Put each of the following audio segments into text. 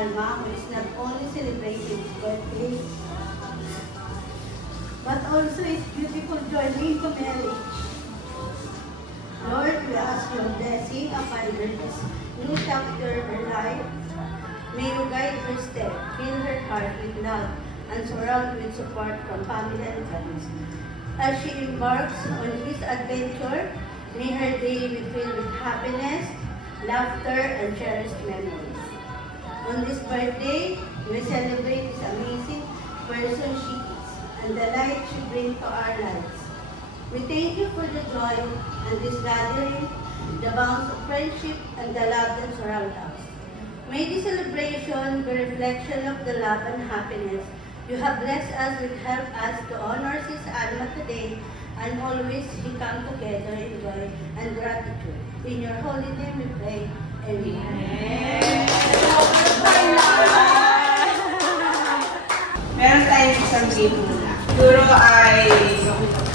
Alma, who is not only celebrating his birthday, but also his beautiful journey into marriage. Lord, we ask your blessing upon this new chapter of her life. May you guide her step, fill her heart with love, and surround with support from family and friends. As she embarks on this adventure, may her day be filled with happiness, laughter, and cherished memories. On this birthday, we celebrate this amazing person she is and the light she brings to our lives. We thank you for the joy and this gathering, the bonds of friendship, and the love that surround us. May this celebration be a reflection of the love and happiness you have blessed us with. Help us to honor Sis Alma today and always we come together in joy and gratitude. In your holy name we pray. Amen. Meron tayong isang game muna. Siguro ay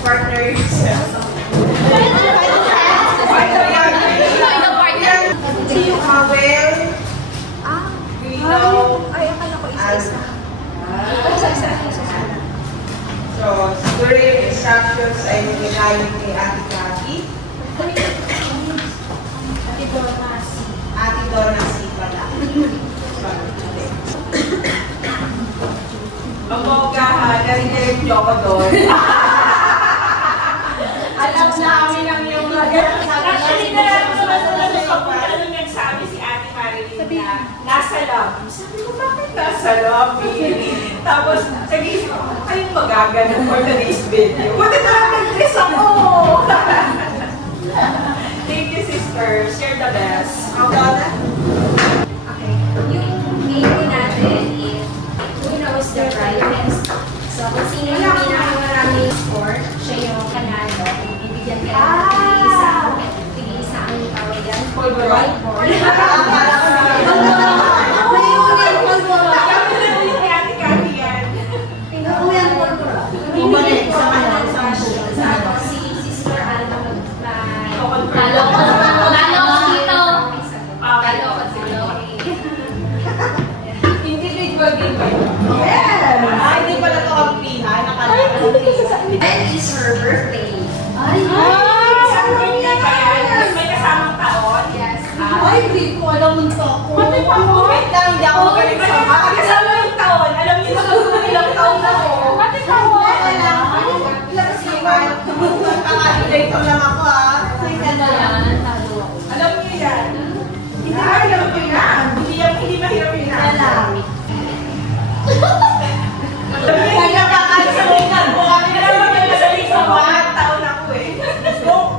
partner yourself. So, siguro yung instructions ay ginayos ni Ate Kaki. Ate Donasi pala. Mamoga ha, narinig niyo ako doon. Alam namin ang yung actually, nung nagsabi si Ate Marilyn na nasa lobby. Sabi ko, bakit nasa lobby? Tapos, nag-iisip ko, kayong magaganap for today's video. Buti na nag-dress ako! Thank you, sisters. You're the best. Okay. Yung game natin is who knows the brightest. So, kung sino yung pinakamaraming score, siya yung panalo. Bibigyan ka lang tig-isa ang tawag yan. Whiteboard. Si Sister Alma individual game ba yun? Yes! Ay, hindi pala ito ang piha. And it's her birthday. Ay! Isang birthday ba yan? May kasamang taon? Yes. Ay, hindi ko alam nito ako. Wait lang, hindi ako magaling sa mga. Kasama yung taon. Alam niyo sa ilang taon na ako. Pati taon? Dito lang ako ah. Alam niyo yan? Hindi mahirap yun yan. Hindi mahirap yun yan. Hindi nakakalimutan ko. Alam mo yung nasa lisa mo, taon ako eh.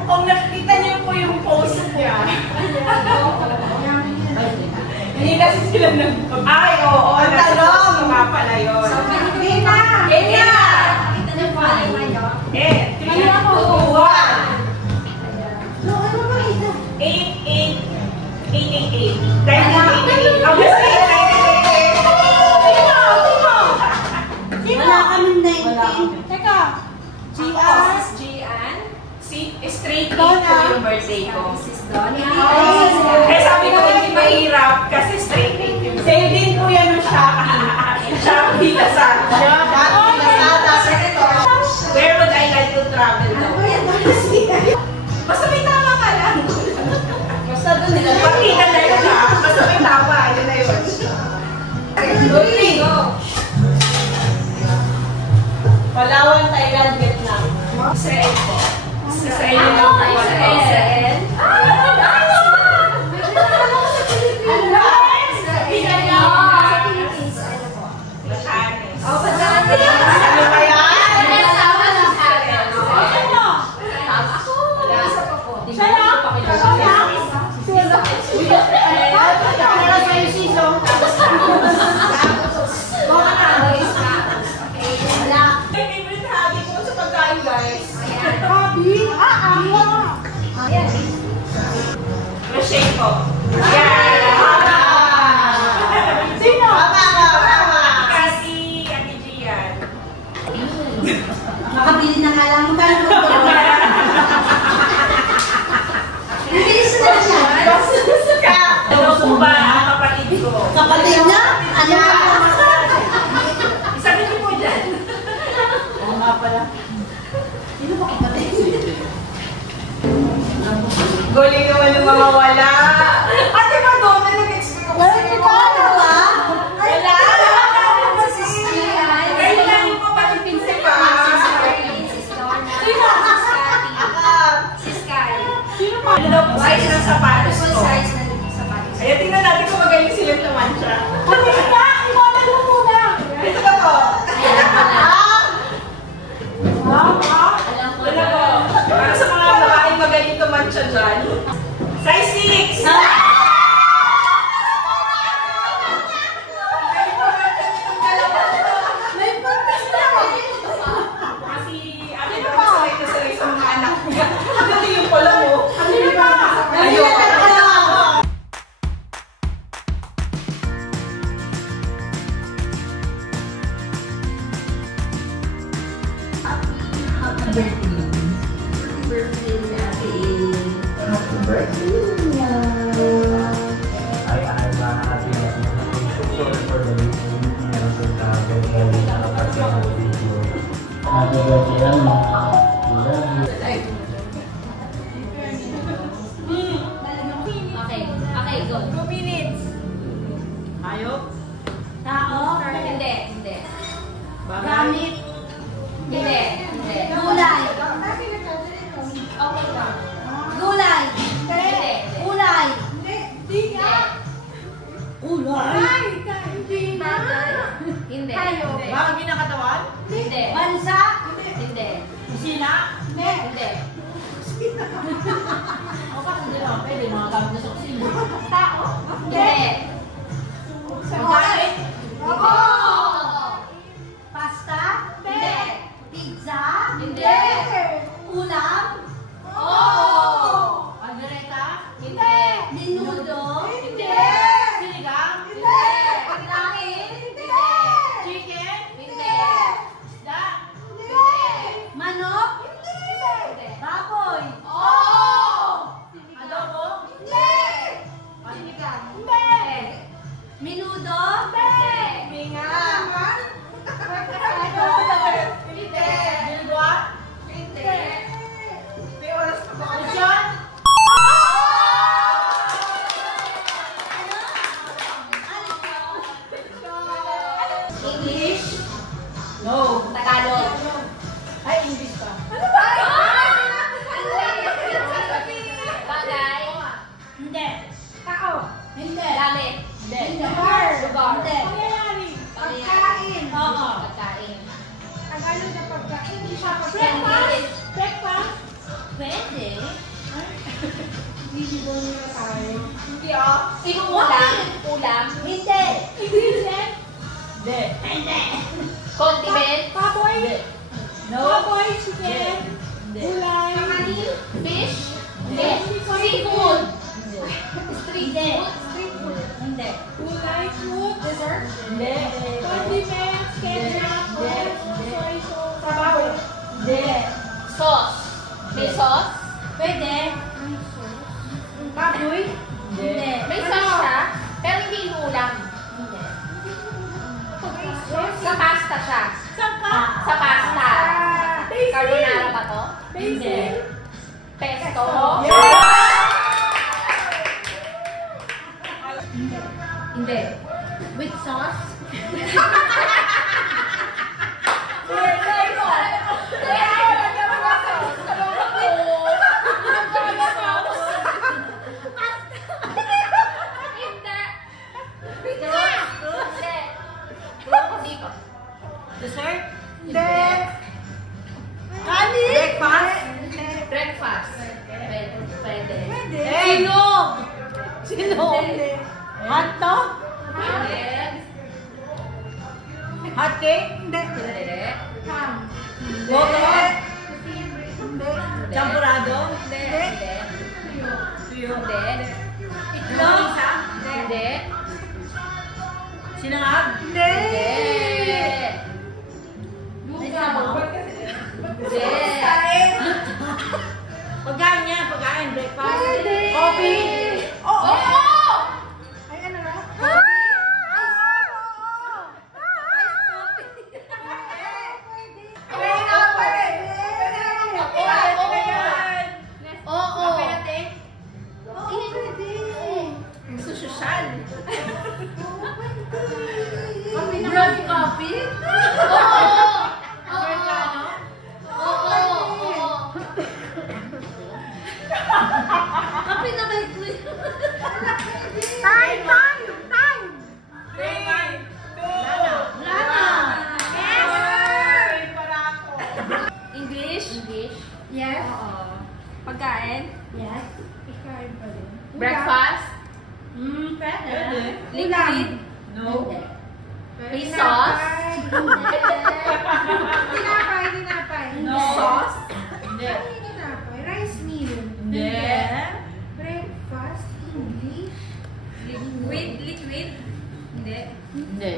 Kung nakikita niyo po yung post niya. Hindi kasi sila ay, oo. Ang tanong. Mga pala yun. So, Kenya! Kenya! Kita niyo po alam mo yun? 3, 2, 1. So, ano ba ito? 888. Dahil 888. Ang gusto yung 888. Wala kaming 19. Teka! Gian? Gian? Straight ko yung birthday ko. Mrs. Donna. Eh sabi ko hindi mahirap kasi straight 8. Same din po yan ng Shopee. Shopee Lazada. Shopee Lazada. Where would I like to travel daw? Basta may tama ka lang. Basta doon nila. Pakita na yun ha. Basta may tama. Yun na yun. Go. Palawan, Thailand, Vietnam. Israel po. Israel yung lang po. Israel? Sarap! Isabi niyo po dyan. Oo nga pala. Sino ba kapatid? Galing naman ng mga wala. Ate ba doon na nag-expect ako sa'yo? Wala ba? Wala! Kayo lang yung kapatid principal. Sino pa? Ano daw po size ng sapatos ko? Kaya tingnan natin kung magaling silang tumansya. Hindi na! Iwanan mo muna! Ito ba po? Wala po. Para sa mga babaeng magaling tumansya dyan. Size 6! May purpose na Kasi, ano na ba sanay sa mga anak niya? Kasi yung pala mo. Ano ba? Ayun. Okay, go. 2 minutes. Hayop? Tao? Hindi. Bagay? Gamit? Hindi. Gulay? Okay lang. Gulay? Hindi. Ulay? Hindi. Ulay? Bagay? Hindi. Bagay na katawan? Hindi. Bansa? Hindi. Kusina? Hindi. O bakit hindi naman pwede mga gamit na sa kusina? Tao? Hindi. Pagkain? Oo! Pasta? Hindi. Pizza? Hindi. Ulam? Oo. Aldereta? Hindi. Menudo? Hindi. Sinigang? Hindi. Pagkain? Hindi. Chicken? Hindi. Isda? Hindi. Manok? Hindi. Baboy? Oo. Adobo? Hindi. Sinigang? Hindi. Menudo? Hindi. Minga? Hindi. Bilwa? Hindi. May oras pa ba? Lechon? English? No. Tagalog? Ay, English pa. Bagay? Hindi. Tao? Hindi. Gamit? Hindi. Lugar? Lugar? Hindi. Pangyayari? Pagkain? Oo. Pagkain? Tagalog na pagkain. Hindi siya English? Breakfast? Pwede. Hindi mo nila tayo. Hindi ah. Sinong ulam? Ulam? Hindi. Ingredient? Hindi. Hindi. Condiment? Baboy? No. Baboy, chicken? Hindi. Gulay? Fish? Hindi. Seafood? Street Hindi. food? Hindi. Gulay, fruit? Dessert? Hindi. Condiments, ketchup, soy sauce. Sabaw? Hindi. Sauce? May sauce? Pwede. Baboy? Hindi. May sauce siya, pero hindi ulam. Hindi. Sa pasta siya. Saan ka? Sa pasta. Basil. Carbonara ba to? Basil. Pesto? Hindi. With sauce? Dessert? Hindi. Breakfast? Breakfast. Pwede. Sinog. Sinog. Hotdog? Hindi. Hot cake? Hindi. Hindi. Goto? Hindi. Champurado? Hindi. Tuyo? Hindi. Itlog? Isa? Hindi. Sinangag? Hindi. Hindi. May sabaw? Hindi. Pagkain niya, pagkain, breakfast. Pwede. Coffee. Oo! Ay, ano na? Tinapay. No. Sauce? Hindi. Tinapay. Rice meal. Hindi. Breakfast, English. Liquid? Hindi. Hindi.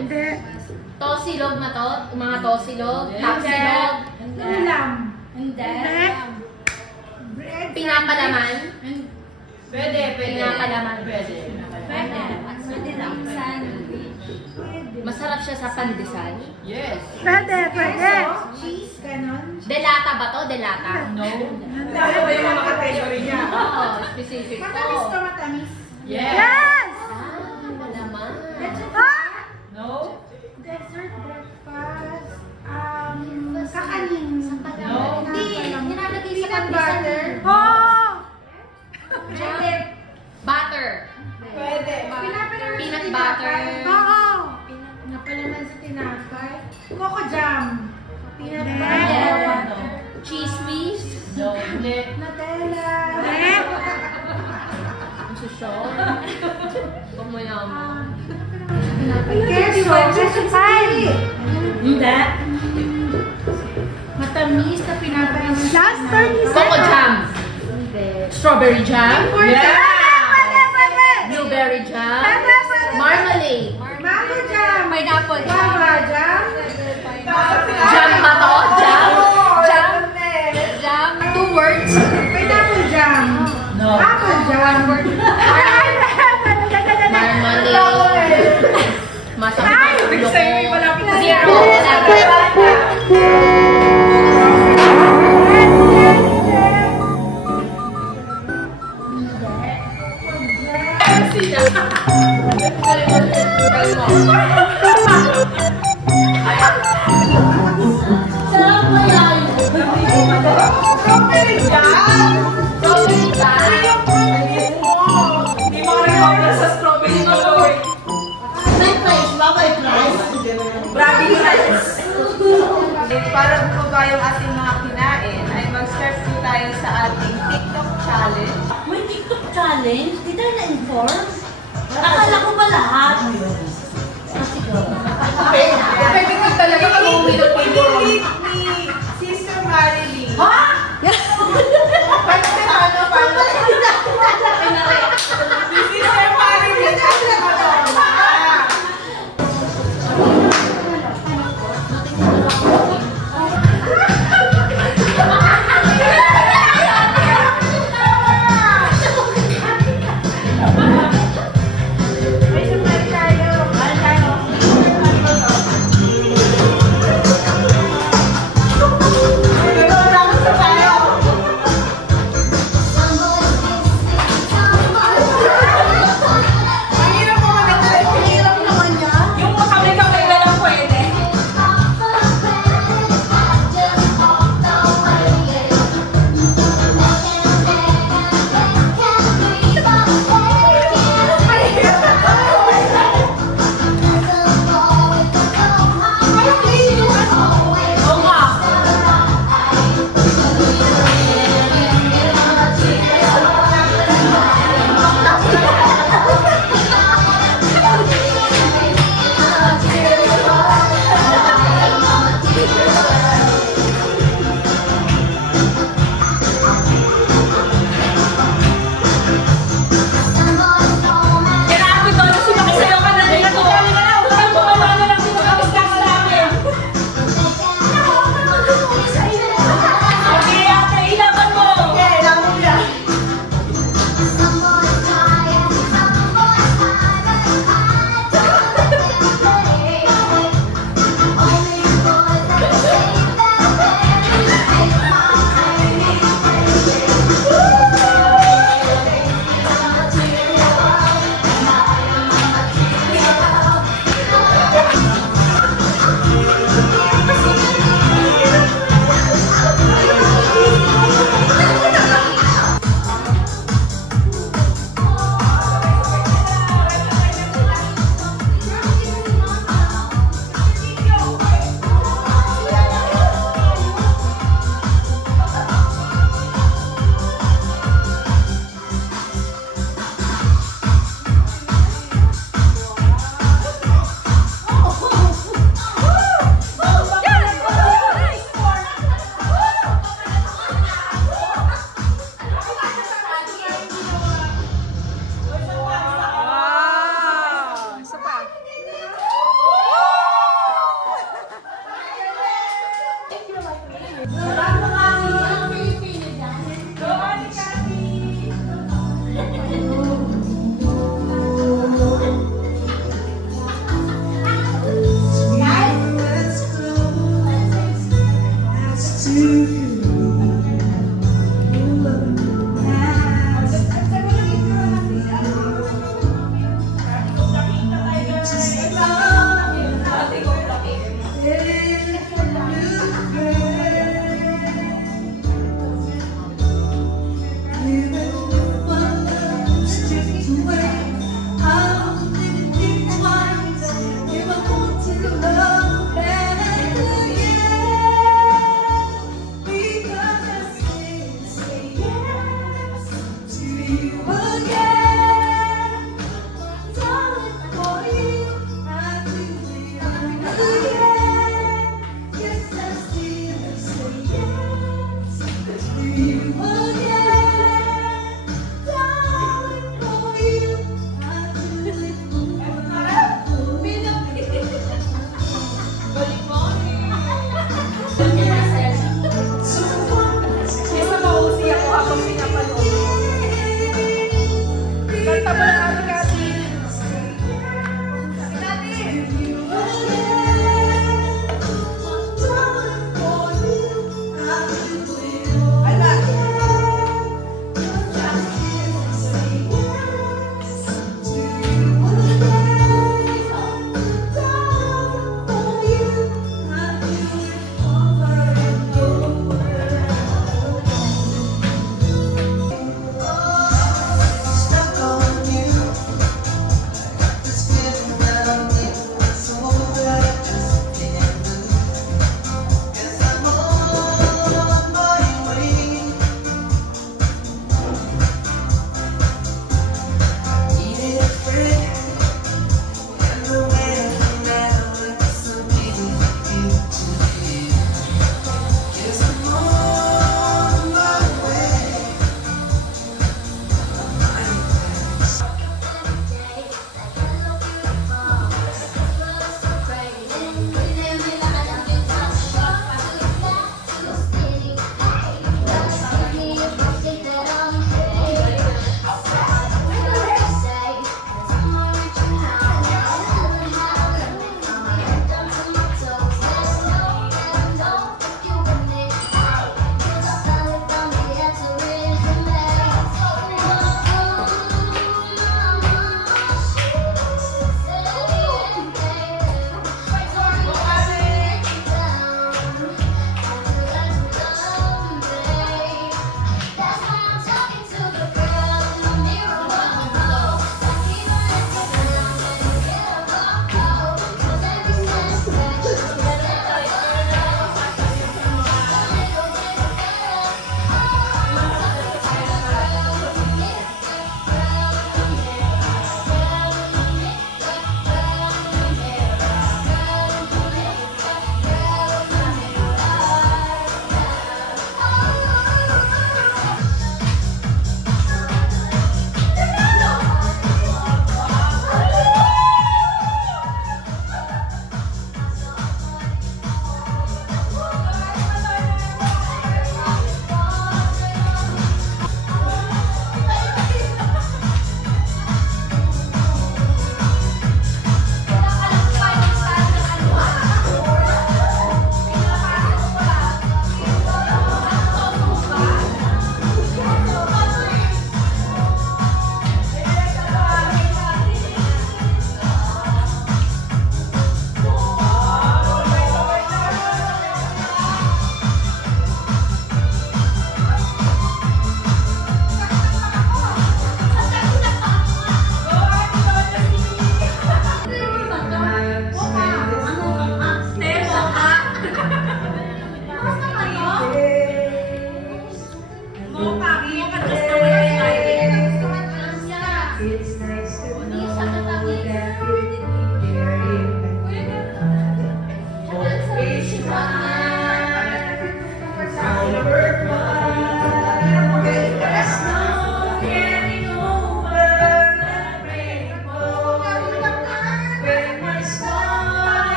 Tosilog na to? Mga tosilog? Tapsilog? Ulam. Hindi. Bread. Pinapalaman? Pwede. Pinapalaman. Pwede. Masarap siya sa pandesal? Yes. Pwede. Cheese, ganon. Delata ba to? Delata? No. Ano ba yung mga category niya? Oo, specific to. Matamis to, matamis. Yes. Malaman. No. Dessert, breakfast, kakanin. No. Hindi, nilalagay sa Peanut pandesal. butter. Jam. Butter. Pwede. Peanut butter. Napalaman sa tinapay. Coco jam. Peanut Yeah. butter. Cheese whiz. No. Hindi. Nutella. Ang susyo. Huwag mo naman. Queso pie. Hindi. Matamis na pinapalaman. Last turn is Coco jam. Strawberry jam. Yeah. Blueberry jam. Marmalade. Mango jam. Pineapple Guava jam. Jam ba to? Jam? Jam? 2 words? Pineapple jam. No. Apple jam. Marmalade. Masakit ang ulo ko. Zero. Sarap mo yan. Strawberry jam. Strawberry jam. Hindi mo rin sa strawberry tuloy. May price ba? May price? Bragging rights. Para po ba yung ating mga kinain, ay mag-start po tayo sa ating TikTok challenge. May TikTok challenge? Di tayo na-inform? Akala ko ba lahat? Pwede ko talaga mag-uwi ng pagburon. Ni Sister Marilyn. Ha? Paano? Sister Marilyn at Madonna. May sumali tayo.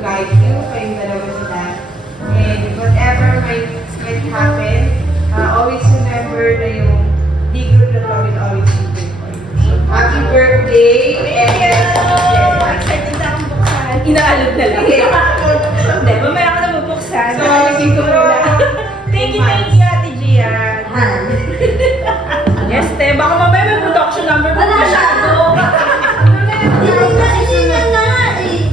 guide you, kayong dalawa nila. And whatever might happen, always remember na yung Digger na to will always be there for you. Happy birthday! Excited na akong buksan. Inaalot na lang. Hindi, mamaya ako na mabuksan. So, siguro, Thank you, Ate Gian. yes, te. Baka mamaya may production number mo masyado. Hindi na eh.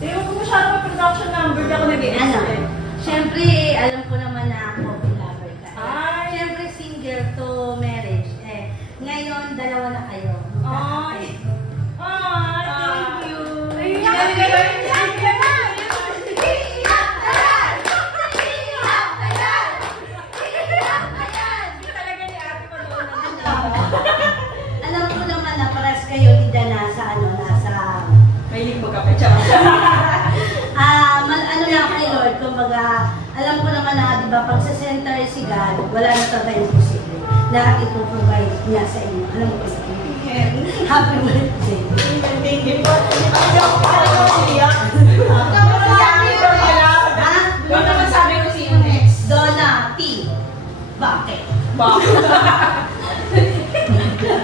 Ewan ko masyado may production number. Di ako nag-i-estimate. Siyempre, alam ko naman na ako lover ka. Siyempre, single to marriage. Ngayon, dalawa na kayo. Ay. Thank you. Alam ko naman na paras kayo ida nasa Mahilig po ka pa, tsaka. ano na kay Lord, kumbaga, alam ko naman na, di ba, pag sa center si God, wala na talaga yung posible na ipuprovide niya sa inyo. Alam mo ba sa inyo? Happy birthday. Thank you po. Ano naman sabi ko sino next? Donna T. Bakit? Bakit?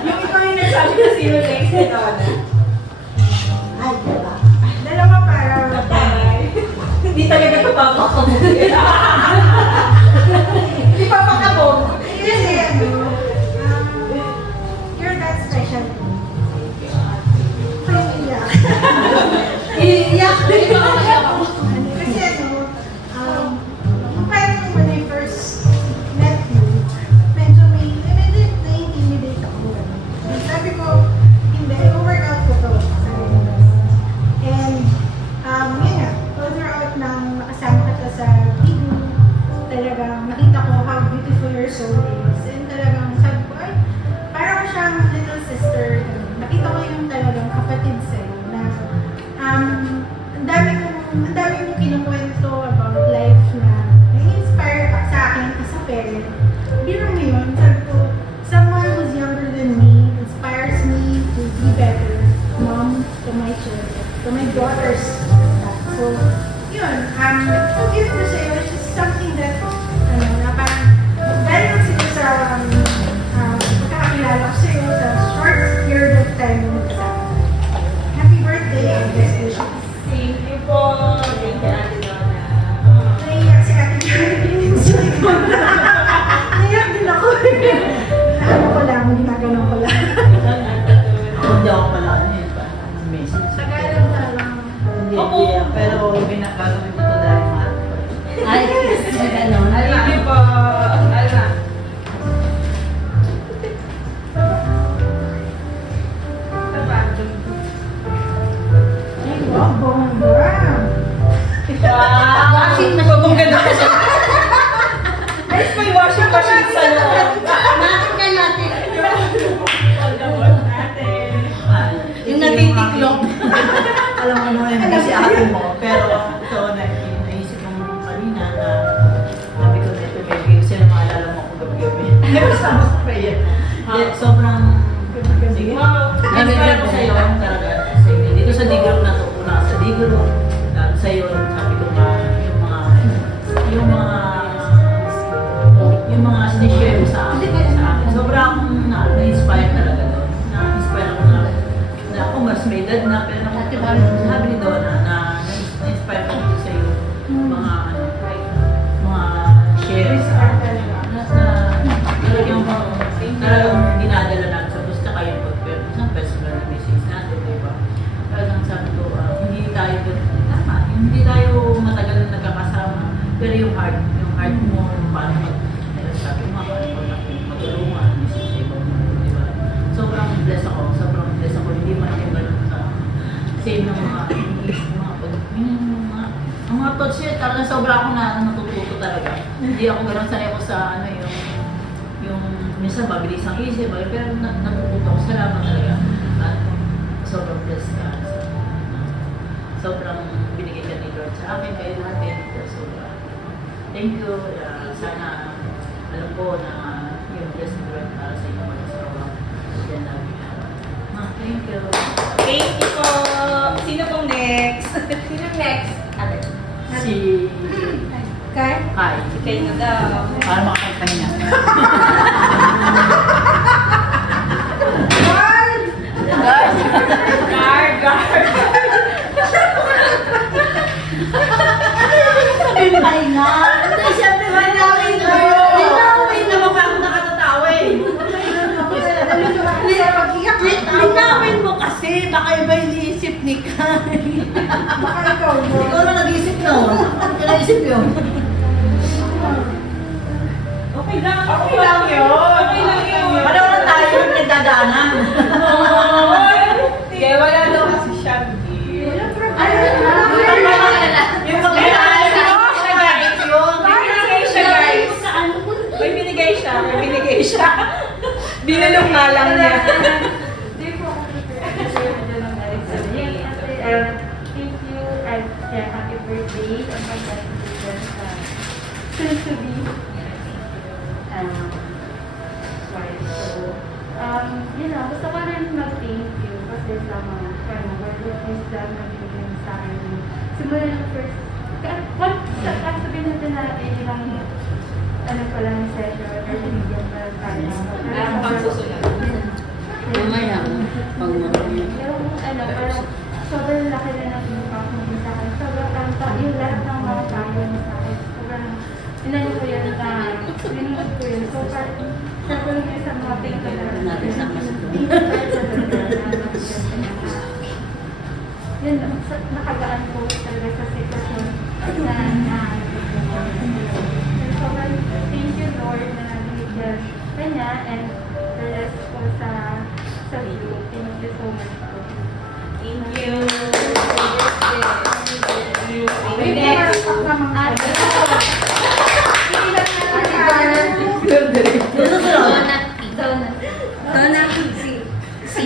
Yung ikaw yung nagsabi ko sino next ni Donna. Ay, diba? Dalawa para. Hindi talaga ito papakabog. Hindi papakabog. Kasi you're that special. Iyak. Iiyak. Kasi parang when I first met you, medyo na-intimidate ako. Sabi ko, hindi, i-workout ko to. Sabi ko. And, yun nga, throughout nang nakasama ka sa video, talagang nakita ko how beautiful your soul is. And talagang sabi ko, ay, parang siyang little sister. Nakita ko yung talagang kapatid sa'yo na ang dami mong kinukwento about life na nai-inspire sa akin as a parent. Biro mo yun, sabi ko, someone who's younger than me inspires me to be better mom to my children, to my daughters. So, yun, to give ko sa'yo is just something that, na parang, dahil lang sila sa pagkakakilala ko sa'yo sa short period of time na magkasama. Happy birthday and best wishes. Thank you po. Thank you, Ate Donna. Naiyak si Ate Jocelyn. Naiyak din ako. Ano ko lang, ginaganon ko lang. Hindi ako pala message. Tagalog na lang. Hindi, pero ginagagawin ko ito dahil mahal ko. Ay, sa ganon. Thank you po. Alma. Ay, wow, bongga. Washing machine. Bongga na siya. Guys, may washing machine sa loob. Bakit ka natin? Yung natitiklop. Alam mo naman hindi si ate mo, pero ito naisip mo kanina na sabi ko na ito, baby, kasi maalala mo ako gabi-gabi. Kasama sa prayer. Sobrang, sige, nabibigyan ko sa'yo talaga. Dito sa Digger na to, una sa Digger, sa'yo, sabi ko na yung mga sinishare mo sa akin. Sobrang na-inspire talaga doon. Na-inspire ako na ako mas may edad na, pero sabi ni Donna na na-inspire ko dito sa'yo mga shares talagang dinadala natin sa bus tsaka yung pag-pero isang personal na message natin, diba? Talagang sabi ko, hindi tayo matagal na nagkakasama, pero yung heart mo, yung paano sabi mo, paano magtulungan, message sa ibang mo, diba? Sobrang bless ako, hindi man yung ganun sa same ng mga thoughts niya, talagang sobra akong natututo talaga. Hindi ako ganun, sanay ako sa yung minsan mabilis ang isip, pero natututo ako. Salamat talaga. At sobrang blessed ka. Sobrang binigay ka ni Lord sa akin, kayo natin. Sobrang thank you. Sana alam ko na yung blessed ni Lord para sa inyo mag-asawa. Yan lang. Thank you. Thank you po. Sino pong next? Kay na daw. Para makapagpahinga. Guard! Ay na! Hindi, siyempre manawin ko. Linawin naman pa ako nakatatawa eh. Linawin mo kasi, baka iba yung iisip ni Kai. Baka ikaw mo. Ikaw na nag-iisip yun. Kinaisip yun. Okay lang yun. Wala na tayo yung nagdadaanan. Kaya wala daw kasi siyang May binigay siya. Binulong nga lang niya. Hindi po ako prepared kasi medyo nang galit sa niya. Thank you and happy birthday. Ang pagkakasigan sa soon to be wife. So, gusto ko rin mag-thank you kasi sa mga word of wisdom na binigyan sa akin. Simula ng first, sabihin natin na ilang pa lang session or binigyan pa lang tayo. Ang pagsusunod. Mamaya, pag marami. Pero parang sobrang laki na ng impact mo sa akin. Sobrang yung lahat ng mga tayo mo sa akin. Sobrang inano ko yun na linod ko yun. So parang sobrang yung sa mga thing ko na yun, nakagaan ko talaga sa sitwasyon na sobrang thank you Lord na binigyan kanya and the rest ko sa view. Thank you so much po. Thank you.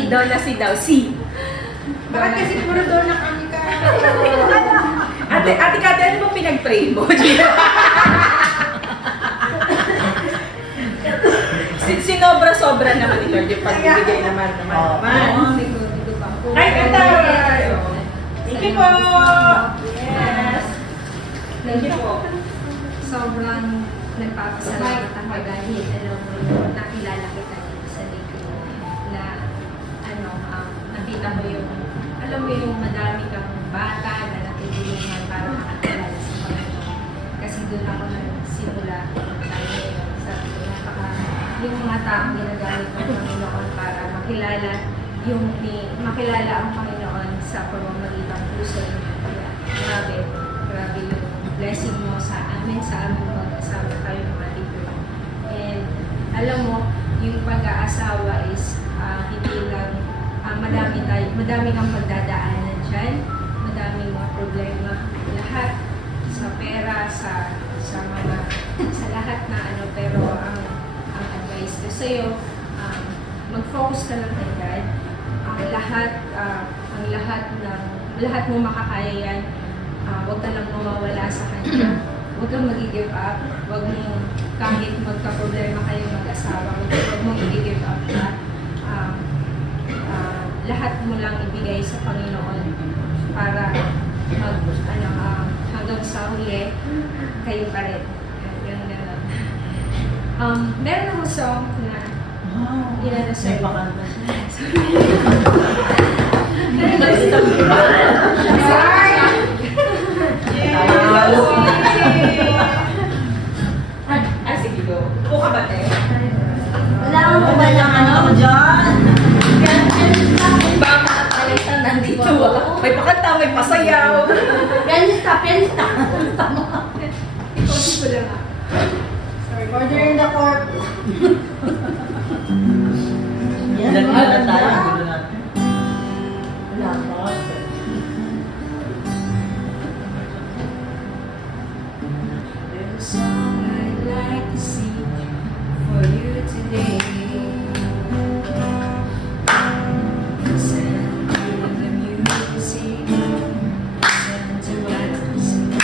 Donna si daw. Bakit kasi puro doon na kami ka? Ate Kati, ano bang pinag-pray mo? Sinobra-sobra naman ni Lord yung pagbibigay naman. Ay, ganda! Thank you po! Yes! Thank you po. Sobrang nagpapasalamat ang dahil alam mo yung nakilala kita dito sa Lake na nakita mo yung alam mo yung madami kang bata na natutulungan para makakilala sa Panginoon. Kasi doon ako nagsimula tayo sa yung mga taong ginagamit ng Panginoon para makilala ang Panginoon sa pamamagitan puso niya. Kaya grabe yung blessing mo sa amin mag-asawa tayo mga dito. And alam mo, yung pag-aasawa is hindi lang madami kang pagdadaanan dyan, madaming mga problema, lahat sa pera, sa lahat na pero ang advice ko sa'yo, mag-focus ka lang kay God. Ang lahat mo makakaya yan. Huwag ka lang mawawala sa Kanya. Huwag kang mag-give up. Huwag mo, kahit magka-problema kayo mag-asawa, huwag mong i-give up ka. Lahat mo lang ibigay sa Panginoon para hanggang sa huli, kayo pa rin. Yung gano'n. Meron akong song na inano sa'yo. Sige, go. Upo ka ba, te? Wala akong ba ng ano dyan? Bakit nandito ako? May pakanta, may pasayaw. Pianista. Ikaw ko lang ako. Sorry, order in the court. Yan, Dala tayo, gulo natin. wala pa. There's a song I'd like to sing for you today. Listen to the music, listen to what I sing.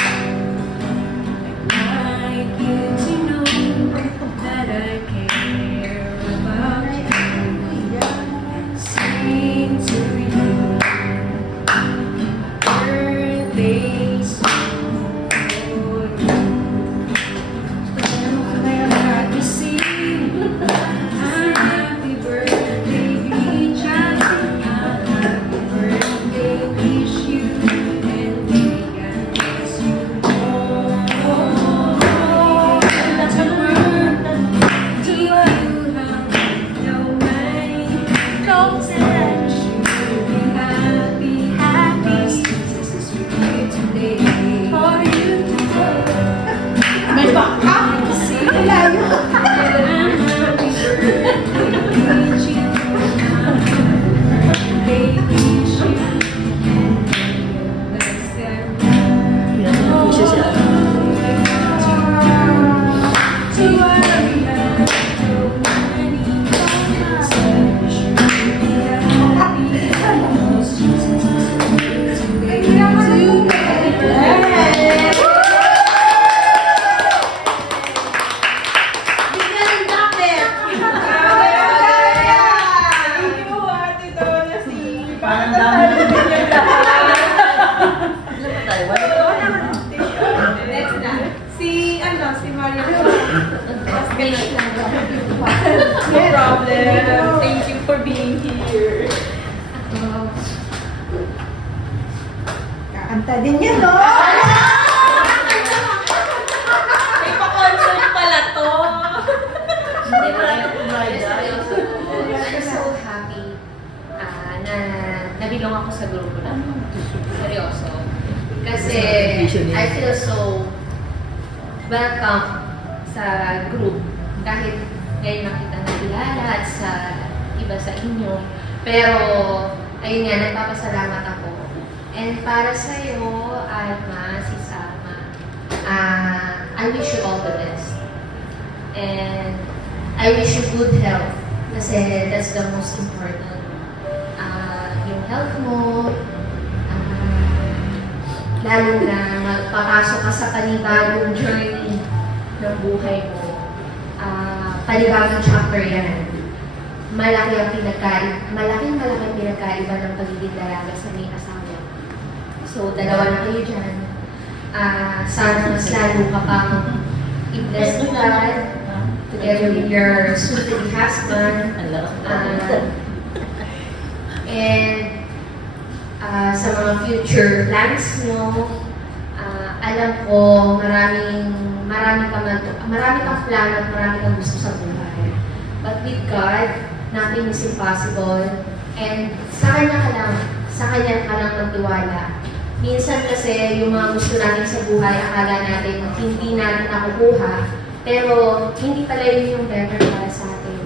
I'd like you to know that I care about you. And Nabalitin yung lahat. Ano ba tayo? Wala ba tayo? Next na. Si Maria. No problem. Thank you for being here. Kakanta din yan, no? May pa-concert pala to. Hindi pala ito pumayda. I'm so happy na nabilong ako sa grupo na. Seryoso. Kasi I feel so welcome sa group. Kahit ngayon nakita na kilala at sa iba sa inyo. Pero, ayun nga, nagpapasalamat ako. And para sa'yo, Alma, si Sama, I wish you all the best. And I wish you good health. Kasi that's the most important. Yung health mo, lalo na magpapasok ka sa panibagong journey ng buhay mo. Panibagong chapter yan. Malaking pinagkaiba ng pagiging dalaga sa may asawa. So, dalawa na kayo dyan. Sana mas lalo ka pang i-bless ni God together with your sweet husband. And sa mga future plans nyo, alam ko marami kang plano at marami kang gusto sa buhay. But with God, nothing is impossible. And sa Kanya ka lang magtiwala. Minsan kasi yung mga gusto natin sa buhay, akala natin hindi natin nakukuha, pero hindi pala yun yung better para sa atin.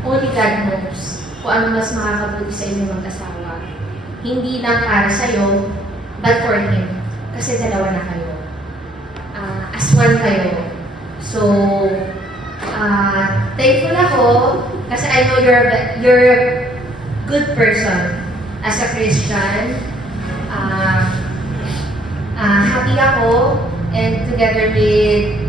Only God knows kung ano mas makakabuti sa inyong mag-asawa. Hindi lang para sa'yo, but for Him. Kasi dalawa na kayo. As one kayo. So, thankful ako kasi I know you're a good person as a Christian. Happy ako and together with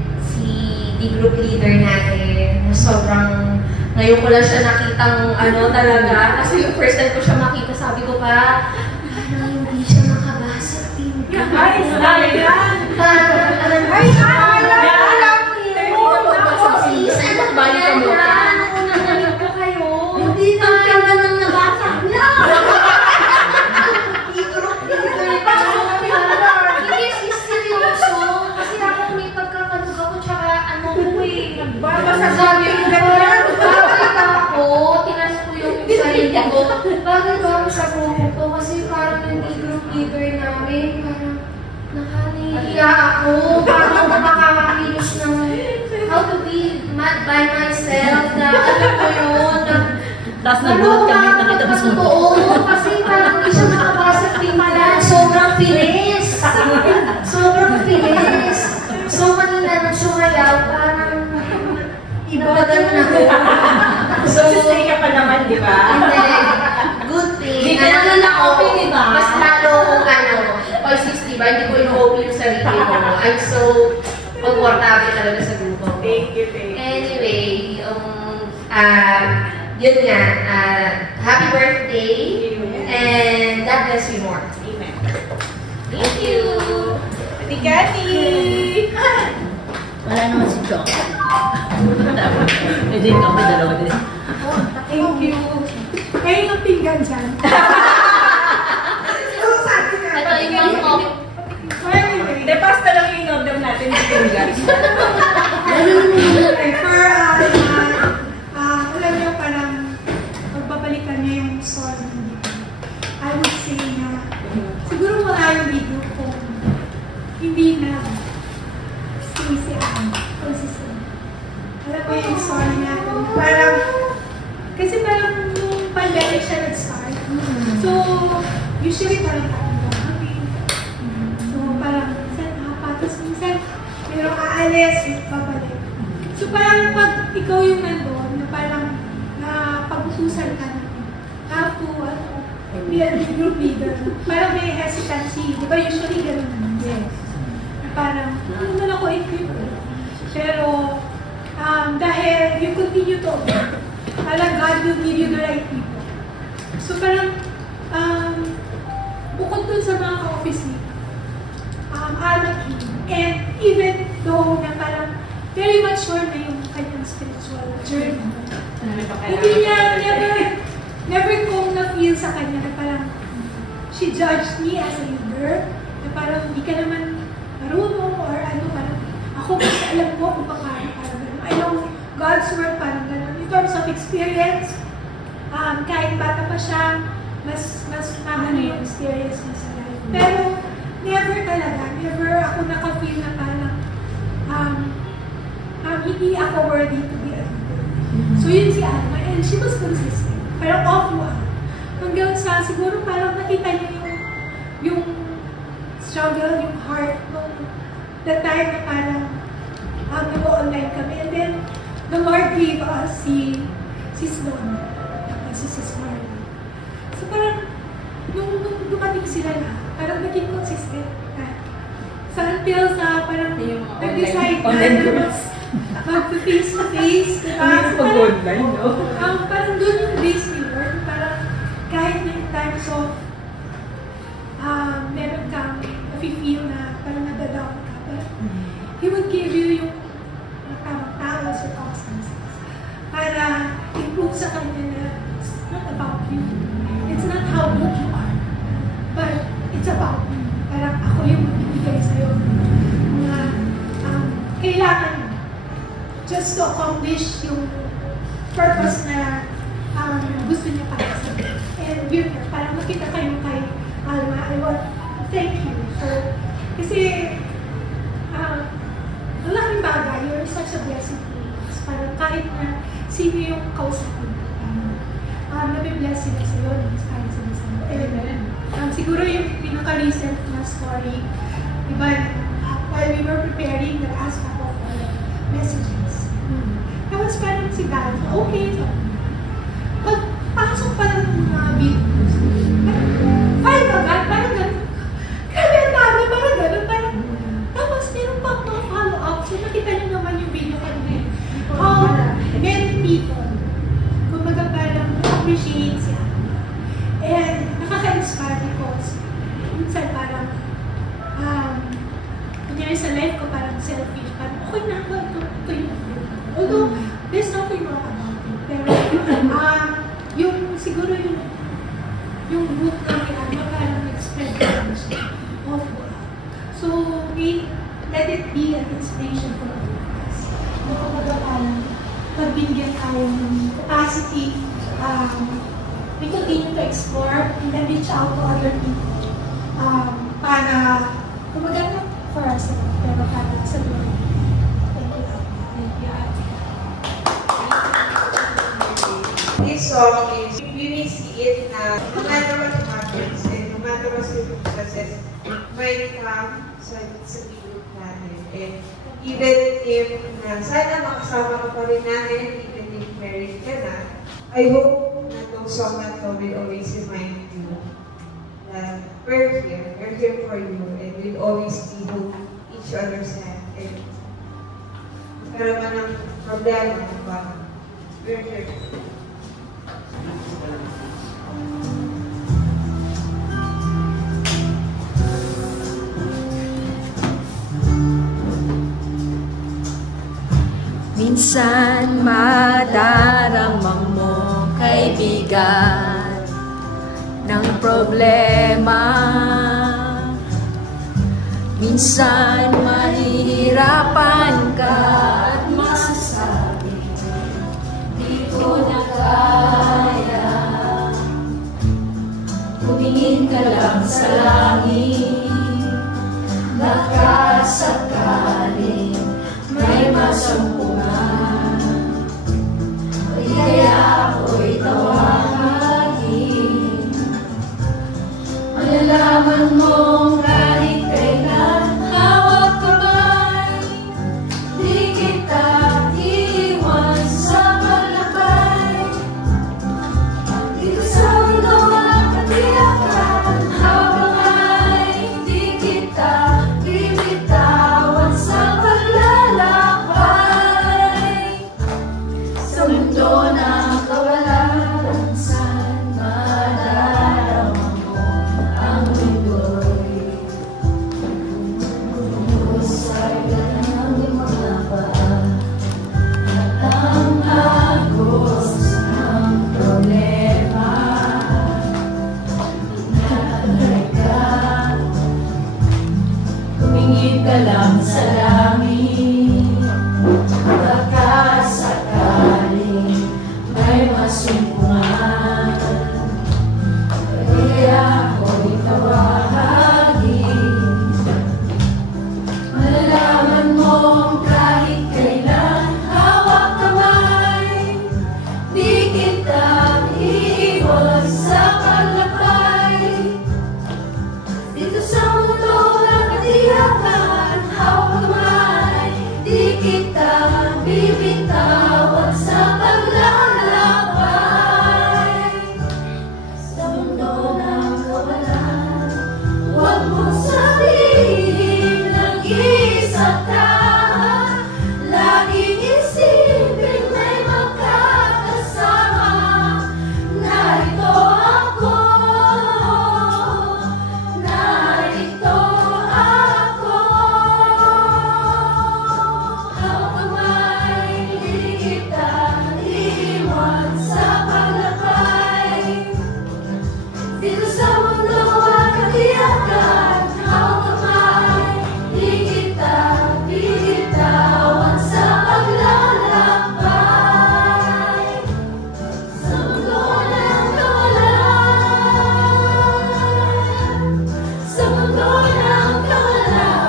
the group leader natin, sobrang ngayon ko lang siya nakitang talaga. Kasi yung first time ko siya makita, sabi ko pa, parang hindi siya makabasa. Ay, sorry yan! Bakit ba ako sa grupo ko? Kasi parang hindi group leader namin. Parang nakanihiya ako. Parang makakakilos ng how to be mad by myself. Na alam ko yun. Tapos nagulat kami, nakita mo sa Oo, kasi parang hindi siya makabasa tingnan. Sobrang finis. Sobrang finis. So kanina nung sumayaw, parang iba ganun ako. So, stay ka pa naman, di ba? Hindi. Good thing. Hindi ka naman na-open, di ba? Mas lalo kung 60 ba, hindi ko in-open yung sarili ko. I'm so comfortable talaga sa grupo. Thank you. Anyway, yun nga, happy birthday, and God bless you more. Amen. Thank you! Ate Cathy! Wala naman si Chong. Hindi kami dalawa din. Thank you. Ngayon ang pinggan dyan. Ito yung coffee. Hindi, pasta lang yung in-order natin sa guys. Alam niyo, parang magbabalikan niya yung story. I would say na siguro wala yung video kung hindi na si Anne consistent. Alam mo yung story niya. Parang, kasi parang nung pandemic siya nag-start. So, usually parang kami. So, parang minsan tapos minsan mayroong aalis, babalik. So, parang pag ikaw yung nandun, na parang pag-ususan ka na, have to, be a group leader. Parang may hesitancy. Di ba usually gano'n naman? Yes. Parang, ano naman ako equip. Pero, dahil you continue to parang God will give you the right people. So parang, dun sa mga ka-office nito. Alma King. And even though na parang very mature na yung kanyang spiritual journey, hindi niya never kong na-feel sa kanya na parang she judged me as a leader, na parang hindi ka naman marunong or ano, parang ako kasi alam ko kung paano, parang gano'n. I know God's word, parang gano'n. In terms of experience, kahit bata pa siya, mas mahalo yung experience niya sa life. Pero never ako naka-feel na parang hindi ako worthy to be a leader. So yun si Alma, and she was consistent. Pero off-one. Hanggang sa siguro parang nakita niya yung struggle, yung heart, the time na parang nag-online kami. And then, the Lord gave us si Sloan, si Sis Marley. So parang, nung dumating sila na, parang naging consistent. So until sa parang nag-decide na mag-face-to-face, diba? So parang doon yung base ni Lord. Parang kahit na in times of meron kang nafe-feel na parang nadadown ka, but He would give you yung tamang tao, circumstances para improve sa kanya na it's not about you. It's not how good you are, but it's about me. Parang ako yung magbibigay sa'yo na kailangan mo just to accomplish yung purpose na gusto niya para sa'yo. And yun, parang makita kayo kay Alma, I want to thank you for, kasi malaking bagay, you're such a blessing to us. Parang kahit na sino yung kausapin ko, nabibless sila sa'yo, na-inspire sila sa'yo. And siguro yung pinaka-recent na story, diba, while we were preparing the last couple of messages, tapos parang si Dad, okay, so, pagpasok pa ng mga videos, fine agad, parang gano'n, grabe ang dami, parang gano'n, parang, tapos meron pa mga follow-up, so nakita niyo naman yung video kanina, many people, kumbaga parang appreciate siya, and nakaka-inspire because, minsan parang, kunyari sa life ko parang selfish, parang okay na ako, ito yung although, there's nothing wrong about it. Pero, yung siguro yung book na may parang nag-spread na siya of God. So, let it be an inspiration for all of us. Kumbaga parang pagbigyan tayo ng capacity, we continue to explore and then reach out to other people para, kumbaga for us, pero para sa Lord. This song is, we will see it na no matter what happens and no matter what circumstances might come sa video natin. And even if sana makasama ka pa rin natin, even if married ka na, I hope na itong song na ito will always remind you that we're here for you, and we'll always be holding each other's hand. And magkaroon man ng problema, diba? We're here. Minsan madarama mo kaibigan ng problema. Minsan mahihirapan ka at masasabi di ko na kaya. Tumingin ka lang sa langit, baka sakaling may masampungan. Kaya ako'y tawagin, malalaman mong kahit kailan hawak kamay, di kita iwan sa paglakay. Dito sa mundo walang katiyakan, habang ay di kita bibitawan sa paglalakbay. Sa mundo na kawalan, saan madarama mo ang mundo ka lang sa langit. Baka sakaling may masumpungan, kaya ako'y tawagin. Malalaman mong kahit kailan hawak kamay, di kita iiwan sa paglakbay. Dito sa mundo ang katiyakan, hawak kamay, di kita bibitawan sa paglalakbay. Sa mundo ng kawalan, huwag mong sabihin nag-iisa ka. Laging isipin may magkakasama. Narito ako, narito ako. Hawak kamay, di kita iwan sa paglakbay. Dito sa mundo ang katiyakan, hawak kamay, di kita bibitawan sa paglalakbay. Sa mundo ng kawalan, sa mundo ng kawalan,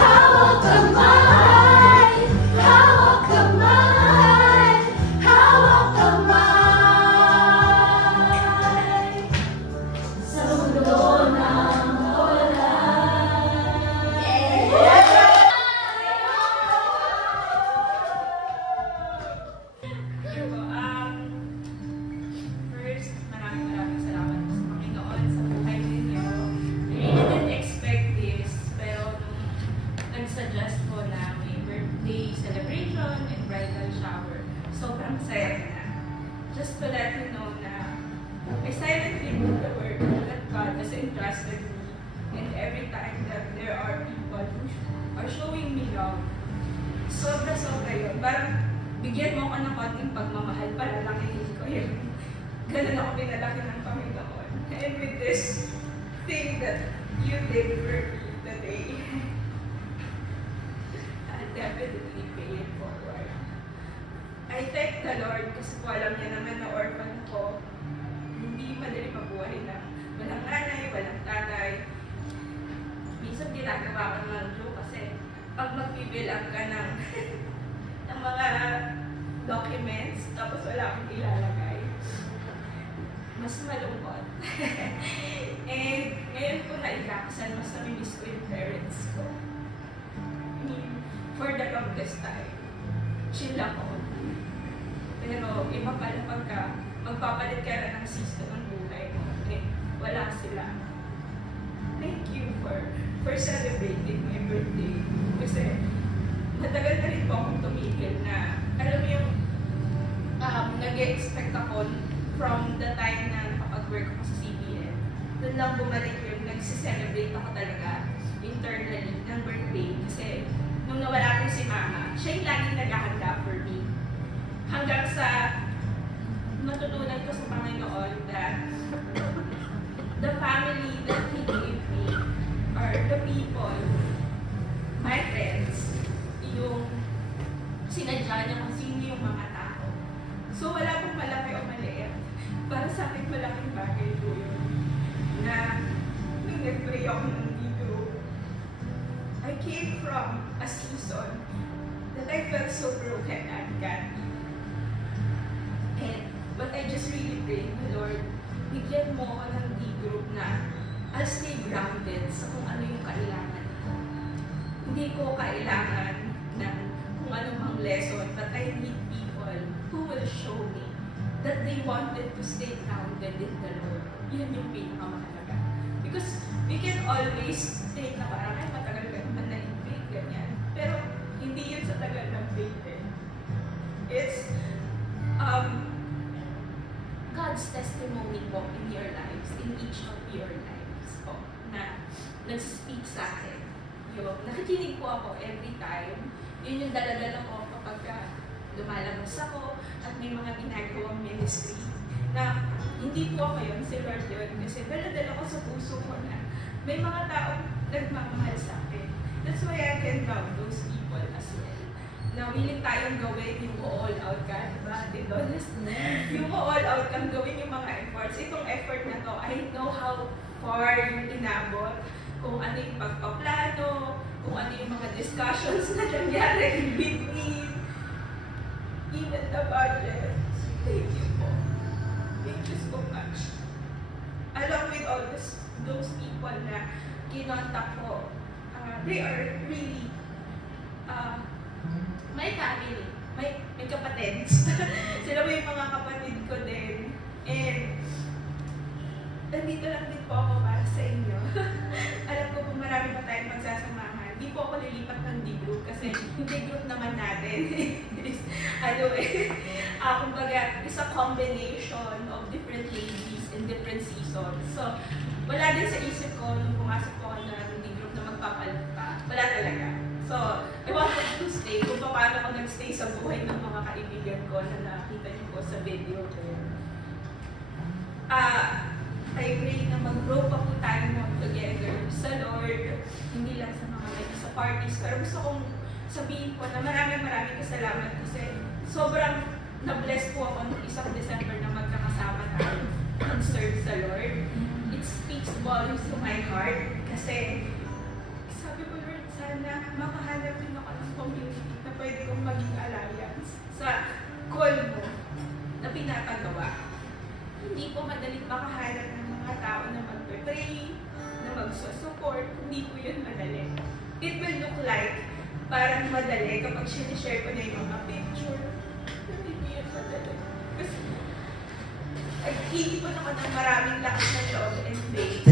hawak kamay, hawak kamay, hawak kamay. Sa mundo ng First, maraming salamat sa Panginoon sa buhay ninyo. I really didn't expect this, pero nung nag-suggest ko na may birthday celebration and bridal shower, sobrang saya na. Just to let you know na I silently do the work that God has entrusted me, and every time that there are people who are showing me love, sobra-sobra yun. Parang bigyan mo ako ng konting pagmamahal, palalakihin ko yun. Ganun ako pinalaki ng Panginoon. And with this thing that you did for me today, I'll definitely pay it forward. I thank the Lord kasi po alam niya naman na orphan ko. Hindi madali mabuhay na walang nanay, walang tatay. Minsan ginagawa ko ng joke kasi pag magbibilang ka ng ng mga documents tapos wala akong ilalagay, mas malungkot. And ngayon po na ikakasal, mas namimiss ko yung parents ko. I mean, for the longest time, chill ako. Pero iba pala pagka magpapalit ka na ng system ng buhay mo, eh, wala sila. Thank you for celebrating my birthday. Kasi matagal na rin po akong tumigil na, alam mo yung nag-expect ako from the time na nakapag-work ako sa CBN. Doon lang bumalik yung nag-celebrate ako talaga internally ng birthday. Kasi nung nawala ko si Mama, siya yung laging naghahanda for me. Hanggang sa matutunan ko sa Panginoon that the family that He gave me are the people, my friends, yung sinadya niya kung sino yung mga tao. So wala pong malaki o maliit. Para sa akin malaking bagay po yun. Na nung nag-pray ako ng dito, I came from a season that I felt so broken and ungodly. And but I just really prayed, Lord, bigyan mo ako ng D-group na I'll stay grounded sa kung ano yung kailangan ko. Hindi ko kailangan ng kung anumang lesson, but I need people who will show me that they wanted to stay grounded in the Lord. Yun yung pinakamahalaga. Because we can always think na parang, ay, matagal ka naman na in faith, ganyan. Pero hindi yun sa tagal ng faith eh. It's God's testimony po in your lives, in each of your lives po, na nag-speak sa akin. Yung nakikinig po ako every time. Yun yung daladala ko kapag lumalabas ako at may mga ginagawang ministry na hindi po ako yun, si Lord yun. Kasi dala-dala ko sa puso ko na may mga taong nagmamahal sa akin. That's why I can love those people as well. Na willing tayong gawin yung all out ka, diba? Yung all out kang gawin yung mga efforts. Itong effort na to, I know how far yung inabot. Kung ano yung pagpaplano, kung ano yung mga discussions na nangyari in between, even the budget. Thank you po. Thank you so much. Along with all those people na kinontak ko, they are really my family, may kapatids. Sila po yung mga kapatid ko din. And nandito lang din po ako para sa inyo. Alam ko kung marami pa tayong magsasamahan. Hindi po ako lilipat ng D-group kasi hindi group naman natin. Kumbaga, it's a combination of different ladies in different seasons. So, wala din sa isip ko nung pumasok ko ng D-group na magpapalit pa. Wala talaga. So, I wanted to stay. Kung paano ako nag-stay sa buhay ng mga kaibigan ko na nakita niyo po sa video ko. I pray na mag-grow pa po tayo more together sa Lord. Hindi lang sa mga sa parties. Pero gusto kong sabihin po na maraming kasalamat kasi sobrang na-bless po ako noong 1 December na magkakasama tayo and serve sa Lord. It speaks volumes to my heart kasi sabi ko, Lord, sana makahanap din ako ng community na pwede kong maging alliance sa call mo na pinapagawa. Hindi po madaling makahanap ng mga tao na mag-pray, na mag-support. Hindi po yun madali. It will look like parang madali kapag sinishare ko na yung mga picture. Hindi po yun madali. Kasi hindi po naman ng maraming lakas ng loob and faith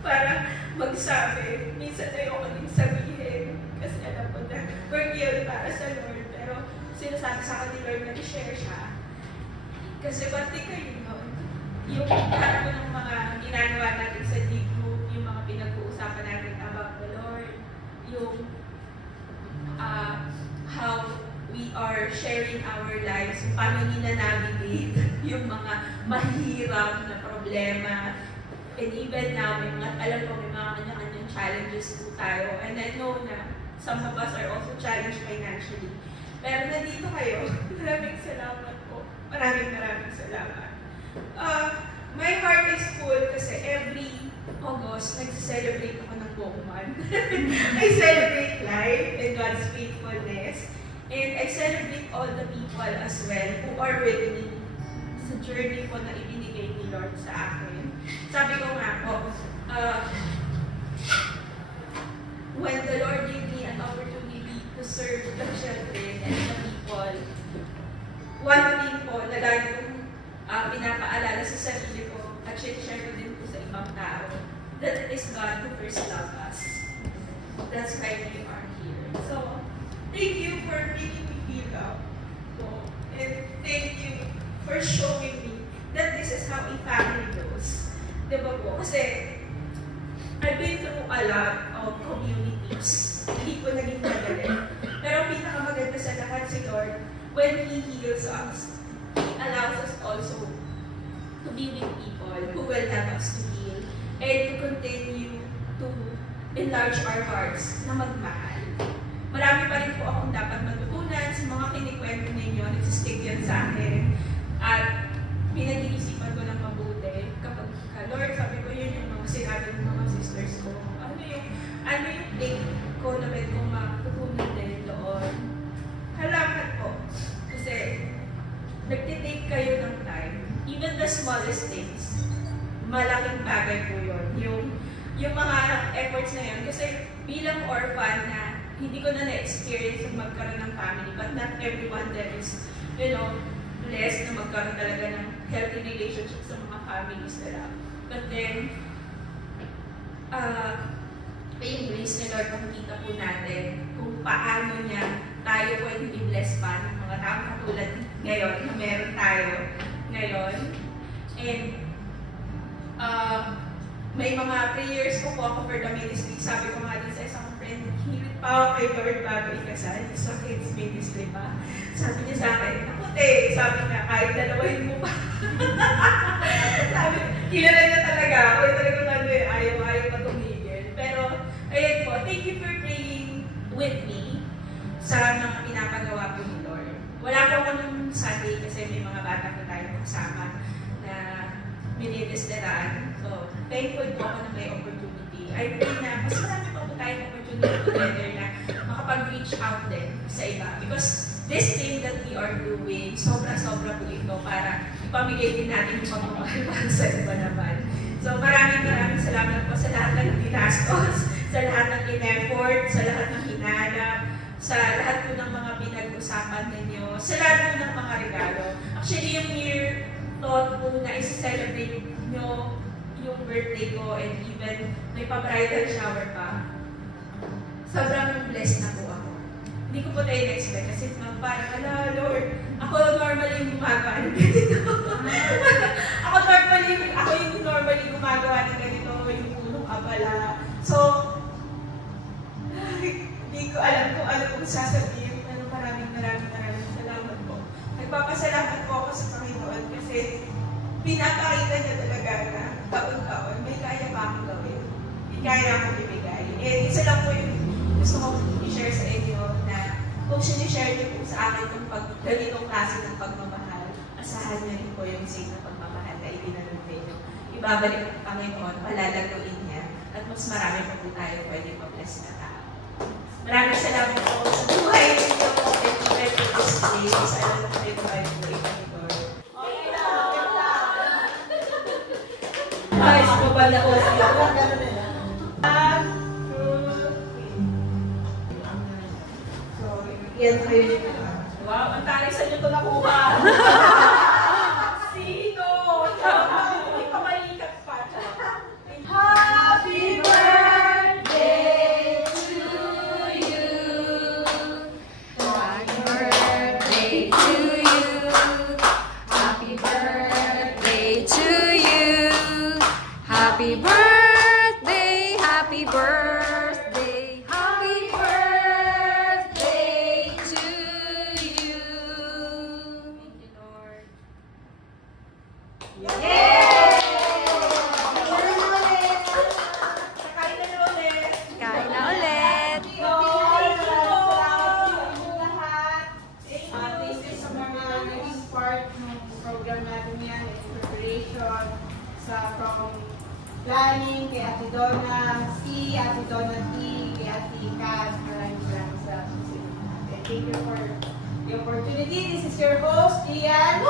para magsabi. Minsan tayo ko din sabihin kasi alam ko na we're here para sa Lord. Pero sinasabi sa akin ni Lord na i-share siya. Kasi bati kayo noon. Yung parang ng mga ginagawa natin sa D-group, yung mga pinag-uusapan natin about the Lord, yung how we are sharing our lives, paano nila-navigate yung mga mahirap na problema. And even now, alam ko may mga kanya-kanyang challenges po tayo. And I know na some of us are also challenged financially. Pero nandito kayo, maraming salamat po. Maraming salamat. My heart is full kasi every August, nag-celebrate ako ng buong month. I celebrate life and God's faithfulness. And I celebrate all the people as well who are with me sa journey ko na ibinigay ni Lord sa akin. Sabi ko nga po, when the Lord gave me an opportunity to serve the children and the people, one thing po na lagi kong pinapaalala sa sarili ko at share ko din po sa ibang tao, that it is God who first loved us. That's why we are here. So, thank you for making me feel loved. And thank you for showing me that this is how a family goes. Diba po? Kasi, I've been through a lot of communities. Hindi po naging madali. Pero pinakamaganda sa lahat si Lord, when He heals us, He allows us also to be with people who will help us to heal and to continue to enlarge our hearts na magmahal. Marami pa rin po akong dapat matutunan sa mga kinikwento ninyo, nagsistick yan sa akin. At pinag-iisipan ko ng mabuti kapag Lord, sabi ko yun yung mga sinabi ng mga sisters ko. Ano yung take ko na pwede kong matutunan din doon. Salamat po. Kasi nagtitake kayo ng time. Even the smallest things, malaking bagay po yun. Yung mga efforts na yun. Kasi bilang orphan na hindi ko na na-experience yung magkaroon ng family, but not everyone there is, blessed na magkaroon talaga ng healthy relationship sa mga families nila. But then, yung grace ni Lord, makikita po natin kung paano niya tayo pwede i-bless pa ng mga taong katulad ngayon na meron tayo ngayon. And may mga prayers ko po ako for the ministry. Sabi ko nga din sa isang friend, hilit pa ako kay Lord bago ikasal. So, kids ministry pa. Sabi niya sa akin, nakuti. Sabi niya, kahit dalawahin mo pa. Sabi, kilala niya talaga ako. Talagang ayaw pa tumigil. Pero, ayun po, thank you for praying with me sa mga pinapagawa po ni Lord. Wala po ako nung Sunday kasi may mga bata po tayong kasama na minidesderaan. So, thankful po ako na may opportunity. I pray na mas marami pa po tayong opportunity together na makapag-reach out din sa iba. Because this thing that we are doing, sobra-sobra po ito para ipamigay din natin yung pagmamahal para sa iba naman. So, maraming salamat po sa lahat ng ginastos, sa lahat ng in-effort, sa lahat ng hinanap, sa lahat po ng mga pinag-usapan ninyo, sa lahat po ng mga regalo. Actually, yung mere thought po na isi-celebrate nyo yung birthday ko and even may pa-bridal shower pa, sobrang blessed na po ako. Hindi ko po tayo na-expect kasi parang, ala Lord, ako normally yung gumagawa ng ganito. ako yung normally gumagawa ng ganito, yung punong abala. So, hindi ko alam kung ano kung sasabihin. Pero maraming salamat po. Nagpapasalamat po ako sa Panginoon kasi pinapakita niya talaga na taon-taon may kaya pa akong gawin. May kaya akong ibigay. And isa lang po yung gusto ko i-share sa inyo na kung sinishare niyo po sa akin yung ganitong klase ng pagmamahal, asahan niyo rin po yung same na pagmamahal na itinanong niyo. Ibabalik ng Panginoon, palalaguin niya, at mas marami pa po tayo pwede pa-bless na tao. Maraming salamat po sa buhay ninyo and prepare for this day. Alam na kayo tayo po ipanigor. Guys, mabala ko siya. Yan kayo. Wow, ang tarik sa inyo ito nakuha. Sino? May kamalikat pa. Happy birthday to you. Happy birthday to you. Happy birthday to you. Happy birthday, happy birthday, happy birthday to you. Thank you, Lord. Yay! Kain na ulit. Kain na ulit. Thank you sa mga naging part ng program natin yan, preparation, from planning, kay Ate Donna C, Ate Donna T, kay Ate Kat, maraming salamat. Thank you for the opportunity. This is your host, Ian.